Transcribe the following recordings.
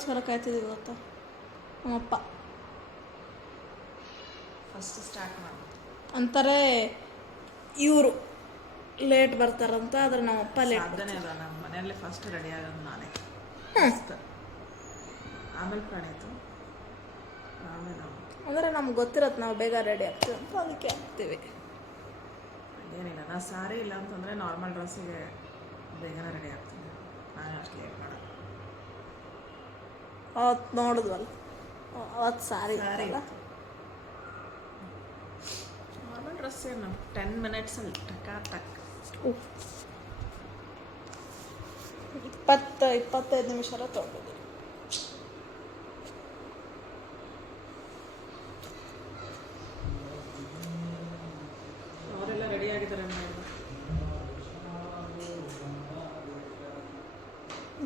ಯಾರಿಗೋಸ್ಕರ ಕಾಯ್ತಿದ್ದೀವಿ ಗೊತ್ತಾ? ನಮ್ಮಪ್ಪ. ಫಸ್ಟ್ ಸ್ಟಾರ್ಟ್ ಮಾಡಿ ಅಂತಾರೆ ಇವರು ಲೇಟ್ ಬರ್ತಾರಂತ, ಆದರೆ ನಮ್ಮಪ್ಪ ಲೇಟ್ ಸಾಧನೆ ಅದ. ನಮ್ಮ ಮನೆಯಲ್ಲೇ ಫಸ್ಟ್ ರೆಡಿ ಆಗೋದು ನಾನೇ. ಆಮೇಲೆ ಪ್ರಣೀತು, ಆಮೇಲೆ ನಾವು. ಅಂದರೆ ನಮ್ಗೆ ಗೊತ್ತಿರತ್ತೆ ನಾವು ಬೇಗ ರೆಡಿ ಆಗ್ತೀವಿ ಅಂತ, ಅದಕ್ಕೆ ಆಗ್ತೀವಿ. ಏನಿಲ್ಲ, ನಾ ಸಾರಿ ಇಲ್ಲ ಅಂತಂದರೆ ನಾರ್ಮಲ್ ಡ್ರೆಸ್ಸಿಗೆ ಬೇಗನೆ ರೆಡಿ ಆಗ್ತೀನಿ. ನಾನು ಅಷ್ಟು ಲೇಟ್ ಮಾಡೋದು. ಅವತ್ತು ನೋಡಿದ್ವಲ್ಲ, ಅವತ್ತು ಸಾರಿ ನಾರ್ಮಲ್ ಡ್ರೆಸ್ ಏನು 10 ಮಿನಿಟ್ಸಲ್ಲಿ ಟಕ್ 25 ನಿಮಿಷ ತೊಗೊಂಡಿದ್ದೀವಿ. ಅವರೆಲ್ಲ ರೆಡಿ ಆಗಿದ್ದಾರೆ.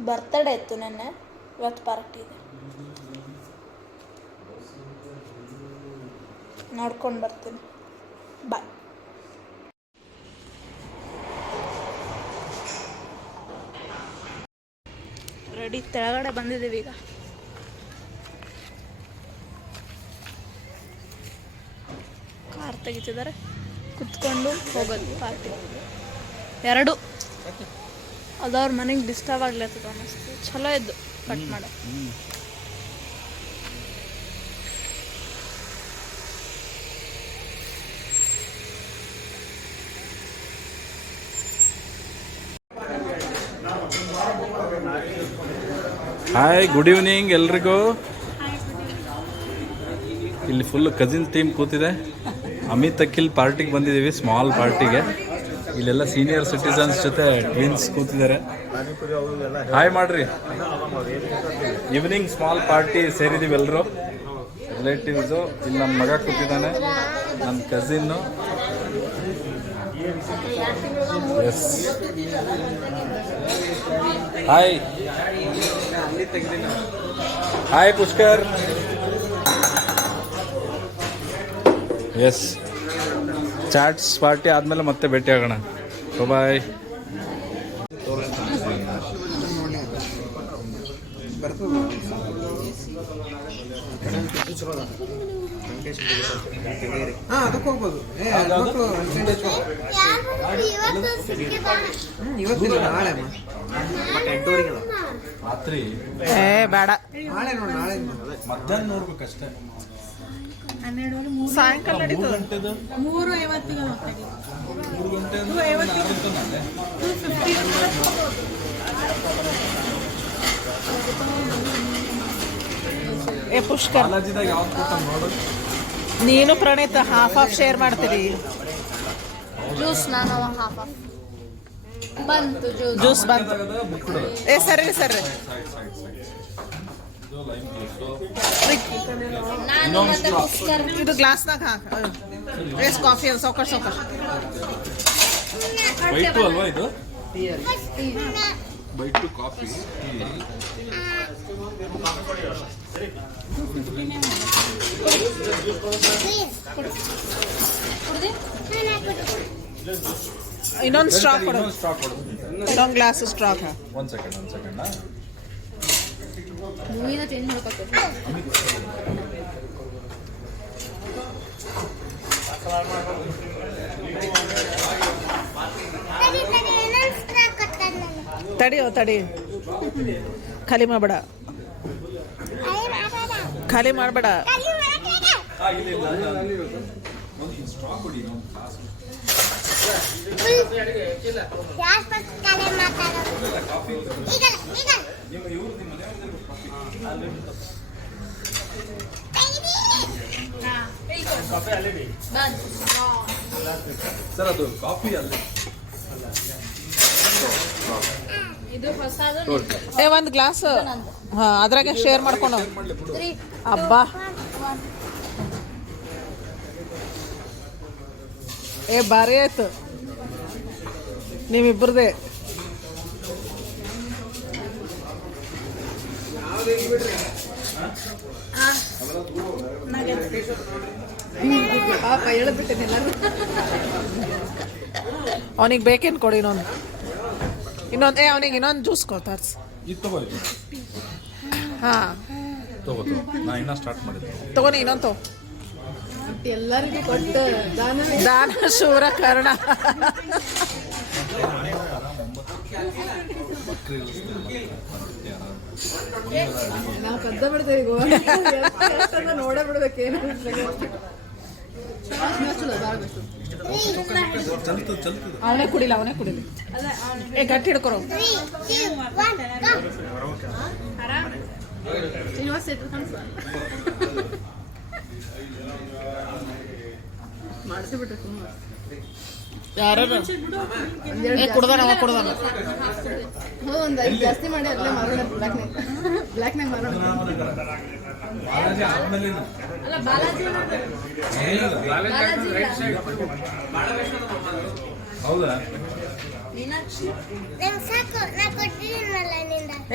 ಬರ್ತಡೇ ಇತ್ತು ನೆನ್ನೆ, ಇವತ್ತು ಪಾರ್ಟಿ ಇದೆ. ನೋಡ್ಕೊಂಡು ಬರ್ತೀನಿ. ಬಾಯ್. ರೆಡಿ, ತೆಳಗಡೆ ಬಂದಿದ್ದೀವಿ ಈಗ. ಕಾರ್ ತೆಗಿತಿದ್ದಾರೆ, ಕುತ್ಕೊಂಡು ಹೋಗೋದು ಪಾರ್ಟಿ. 2 ಅದವ್ರ ಮನೆಗೆ ಡಿಸ್ಟರ್ಬ್ ಆಗ್ಲತ್ತದ ಅನ್ನಿಸ್ತು. ಚಲೋ ಇದ್ದು ಕಟ್ ಮಾಡೋ. ಹಾಯ್, ಗುಡ್ ಈವ್ನಿಂಗ್ ಎಲ್ರಿಗೂ. ಇಲ್ಲಿ ಫುಲ್ ಕಜಿನ್ ಟೀಮ್ ಕೂತಿದೆ. ಅಮಿತ್ ಅಖಿಲ್ ಪಾರ್ಟಿಗೆ ಬಂದಿದ್ದೀವಿ, ಸ್ಮಾಲ್ ಪಾರ್ಟಿಗೆ. ಇಲ್ಲೆಲ್ಲ ಸೀನಿಯರ್ ಸಿಟಿಸನ್ಸ್ ಜೊತೆ ಟ್ವಿನ್ಸ್ ಕೂತಿದ್ದಾರೆ. ಹಾಯ್ ಮಾಡ್ರಿ. ಈವ್ನಿಂಗ್ ಸ್ಮಾಲ್ ಪಾರ್ಟಿ ಸೇರಿದ್ದೀವಿ ಎಲ್ಲರೂ, ರಿಲೇಟಿವ್ಸು. ಇಲ್ಲಿ ನನ್ನ ಮಗ ಕೂತಿದ್ದಾನೆ, ನನ್ನ cousin. Yes, hi. Hi Pushkar. Yes, chats party ಆದಮೇಲೆ ಮತ್ತೆ ಭೇಟಿ ಆಗೋಣ. ಬಾಯ್. ಅದಕ್ಕೆ ಹೋಗ್ಬೋದು. ಇವತ್ತಿಲ್ಲ, ನಾಳೆ ರಾತ್ರಿ ಬೇಡ, ನಾಳೆ ನೋಡಿ, ನಾಳೆ ಮಧ್ಯಾಹ್ನ ನೋಡ್ಬೇಕಷ್ಟೇ. ಸಾಯಂಕಾಲ ನಡೀತದೆ. 3:50 ಏ ಪುಷ್ಕರ್, ನೋಡು. ನೀನು ಪ್ರಣೀತ್ ಹಾಫ್ ಶೇರ್ ಮಾಡ್ತೀರಿ. ಜ್ಯೂಸ್ ನಾನು ಹಾಫ್ ಬಂತು. ಜ್ಯೂಸ್ ಬಂತು. ಏ ಸರಿ ಸರಿ. ಇದು ಗ್ಲಾಸ್ನಾಗ ಹಾಕ. ಎಸ್ ಕಾಫಿ ಸೌಕರ್ ಬೈಟು ಅಲ್ವಾ ಇದು? Bite coffee. ಇನ್ನೊಂದು ಸ್ಟ್ರಾ ಕೊಡು. ಇನ್ನೊಂದು ಗ್ಲಾಸ್ ಸ್ಟ್ರಾ. ಒಂದ್ ಸೆಕೆಂಡ್. ಮೂವಿನ ಚೇಂಜ್ ಮಾಡ್ಕೊತೀವಿ. ತಡಿ, ಖಾಲಿ ಮಾಡಬೇಡ. ಸರ್, ಅದು ಕಾಫಿ ಅಲ್ಲಿ. ಏ ಒಂದು ಗ್ಲಾಸ್ ಅದ್ರಾಗೆ ಶೇರ್ ಮಾಡ್ಕೊಂಡು. ಅಬ್ಬಾ, ಏ ಭಾರಿ ಆಯ್ತು ನಿಮ್ಮಿಬ್ಬರದೇ. ಅವನಿಗೆ ಬೇಕೇನು ಕೊಡಿ ಇನ್ನೊಂದು. ಅವನಿಗೆ ಇನ್ನೊಂದು ಜ್ಯೂಸ್ ಕೊಡ್ತಾರೆ. ಹಾಂ ತಗೋ ನಾ ಇನ್ನೂ ಸ್ಟಾರ್ಟ್ ಮಾಡಿದ್ದೆ. ತಗೋನಿ ಇನ್ನೊಂದು ತಗೋ. ಎಲ್ಲರಿಗೂ ಕೊಟ್ಟು ದಾನ ಶೂರ ಕರ್ಣ. ನಾವು ಕದ್ದ ಬಿಡ್ತೇವೆ ಈಗ ನೋಡೇ ಬಿಡ್ಬೇಕೇನು ಅವನೇ ಕುಡಿಲ್ಲ ಏ ಗಟ್ಟಿ ಹಿಡ್ಕೊರೋ. ಮಾಡಿಸ್ಬಿಟ್ರೆ ಯಾರು ಕುಡ್ದಾನ ಒಂದು ಜಾಸ್ತಿ ಮಾಡಿ ಅಲ್ಲೇ ಮಾರೋಣ ಬ್ಲ್ಯಾಕ್ನಾಗ ಮಾರೋಣ. ಹೌದಾ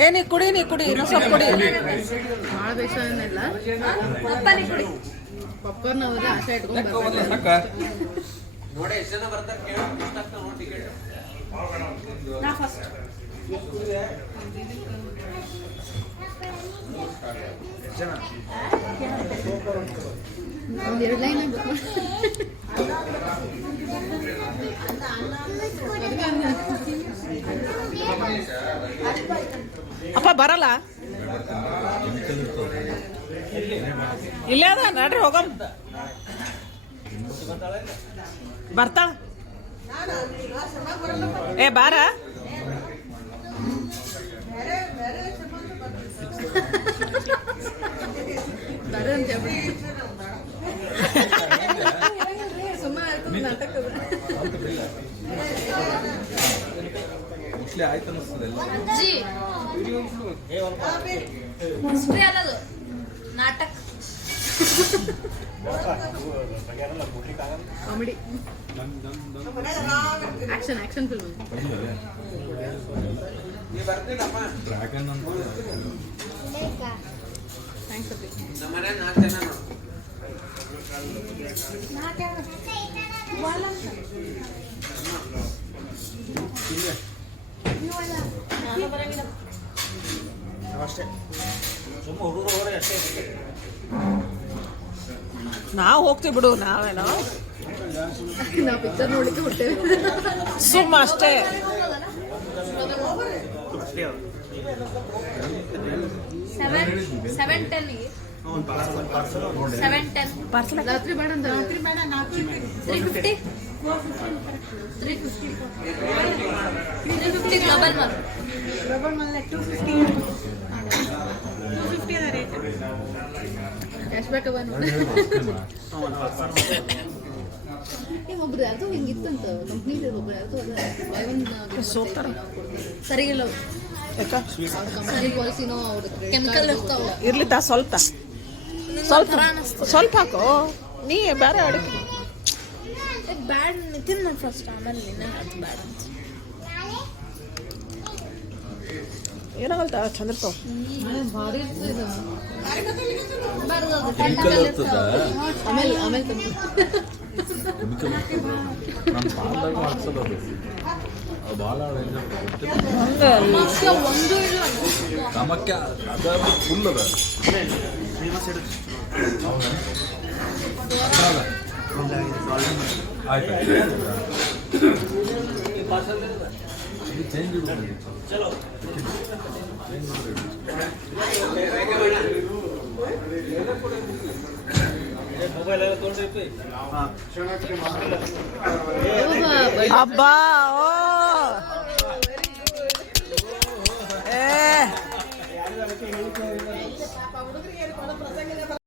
ಏ ನೀ ಕುಡಿ ಇನ್ನೂ ಸ್ವಲ್ಪ ಕುಡಿ. ಭಾಳ ಬೇಸಲ್ಲ ಪಾಪ್ಕಾರ್ನ್ ಅವರೇ ಆಸೆ ಇಟ್ಕೊಂಡು ಒಂದು 2 ಲೈನ್ ಅಪ್ಪ ಬರಲ್ಲ ಇಲ್ಲೇ ಅದ ನಡ್ರಿ ಹೋಗಮ್. ಬರ್ತಾಳ ಏ ಬಾರ. ಬರ ಅಂತ ಸುಮ್ಮನೆ ನಾಟಕದ ಆಯ್ತು ಅನ್ನಿಸ್ತದೆ ನಾಟಕ ಕಾಮಿಡಿ ಆಕ್ಷನ್ ಫಿಲ್ಮ್. ಡ್ರ್ಯಾಗನ್ ಅಂತ ಥ್ಯಾಂಕ್ಸ್ ಅಪ್ಪಿ. ನಾವು ಹೋಗ್ತೀವಿ ಬಿಡು, ನಾವೇನೋ ನಾವು ಪಿಕ್ಚರ್ ನೋಡ್ಲಿಕ್ಕೆ ಹೊಟ್ಟೇವೆ ಸುಮ್ಮ ಅಷ್ಟೇ. ರಾತ್ರಿ ಬೇಡ ಅಂತ 350 ಗ್ಲೋಬಲ್ ಮಾಲ್ 250 ಅದ ರೇಟ್. ಕ್ಯಾಶ್ ಬ್ಯಾಕ್ ಅವ ಒಬ್ರು ಯಾರ್ದು ಹಿಂಗಿತ್ತಂತ ಕಂಪ್ನಿ ಒಬ್ರು ಯಾರ್ದು ಸೋತಾರ ಸರಿಗಿಲ್ಲ ಕಂಪ್ನಿ ಪಾಲಿಸಿನೋ ಅವ್ರದ್ದು ಕೆಮಿಕಲ್ ಇರ್ಲಿತ್ತ ಸ್ವಲ್ಪ ಹಾಕೋ ನೀ ಬೇರೆ ಅಡಿಕೆ ಬ್ಯಾಡ್ ನಿತಿನ್ ನಾನು ಫಸ್ಟ್ ಆಮೇಲೆ ನಿನ್ನ ಅದು ಬ್ಯಾಡ್ ಅಂತ ಏನಾಗಲ್ತ ಚಂದ್ರ ಇರ್ತಾವ. ಭಾರಿ ಆಮೇಲೆ ನಮ್ಮ ಪಾಲ್ದಾಗ ಹಾಕ್ಸೋದು ಅದು ಭಾಳ ಒಂದು ಇಲ್ಲ ನಮಕ್ಕೆ ಅದು ಫುಲ್ ಅದ ಆಯ್ತು ಚೇಂಜ್ ಚಲೋ ಅಬ್ಬಾ ಓ